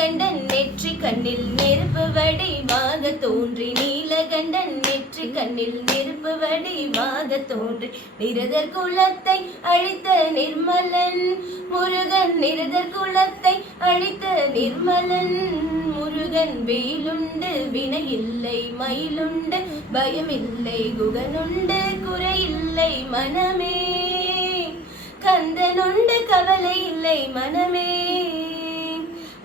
நீலகண்டன் நெற்றி கண்ணில் நெருப்பு வடிவாக தோன்றி. நீலகண்டன் நெற்றி கண்ணில் நெருப்பு வடிவாக தோன்றி. நிரதர் குலத்தை அழித்த நிர்மலன் முருகன் நிரதர் குலத்தை அழித்த நிர்மலன் முருகன். வேலுண்டு வினையில்லை மயிலுண்டு பயமில்லை குகனுண்டு குறையில்லை மனமே கந்தனுண்டு கவலை இல்லை மனமே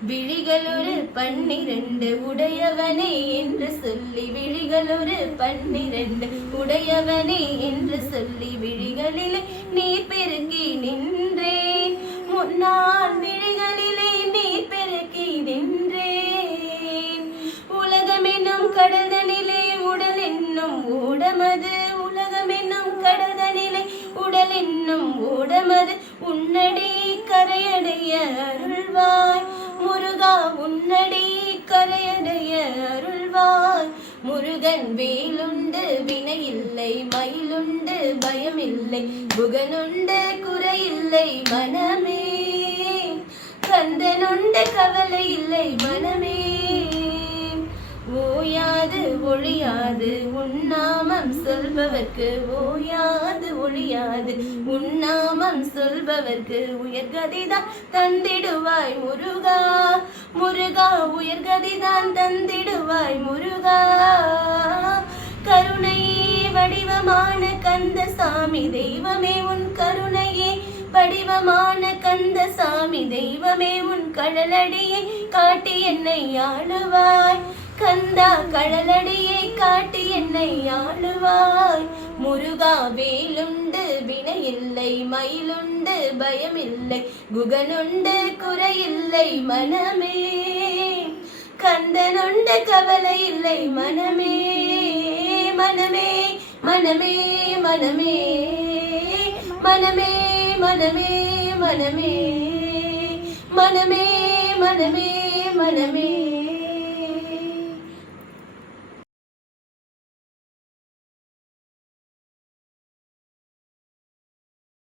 விழிகளொரு பன்னிரண்டு உடையவனே என்று சொல்லி விழிகளொரு பன்னிரண்டு உடையவனே என்று சொல்லி விழிகளிலே நீர் பெருக்கி நின்றேன். முன்னால் விழிகளிலே நீர் பெருக்கி நின்றேன். உலகமென்னும் கடதனிலே உடல் என்னும் ஊடமது. உலகமென்னும் கடதனிலே உடல் என்னும் ஊடமது. உன்னடி கரையடைய அருள்வாய். முருகா உன்னடி கரையடைய அருள்வாய். முருகன் வேலுண்டு வினையில்லை மயிலுண்டு பயமில்லை. புகனுண்டு குறையில்லை மனமே. கந்தனுண்டு கவலை இல்லை மனமே. ஓயாது ஒழியாது உன்னாமம் சொல்பவர்க்கு ஓயாது ஒழியாது. உன்னாமம் சொல்பவர்க்கு உயர்கதிதான் தந்திடுவாய் முருகா. முருகா உயர்கதிதான் தந்திடுவாய் முருகா. கருணையே வடிவமான கந்த சாமி தெய்வமே உன் கருணையே. வடிவமான கந்த சாமி தெய்வமே உன் கடலடியை. காட்டி என்னை ஆளுவாய். கந்தா கடலடியை காட்டி என்னை ஆளுவாய். முருகா வேலுண்டு வினையில்லை மயிலுண்டு பயமில்லை குகனுண்டு குறையில்லை மனமே. கந்தனுண்டு கவலை இல்லை மனமே. மனமே மனமே மனமே. மனமே மனமே மனமே. மனமே மனமே மனமே.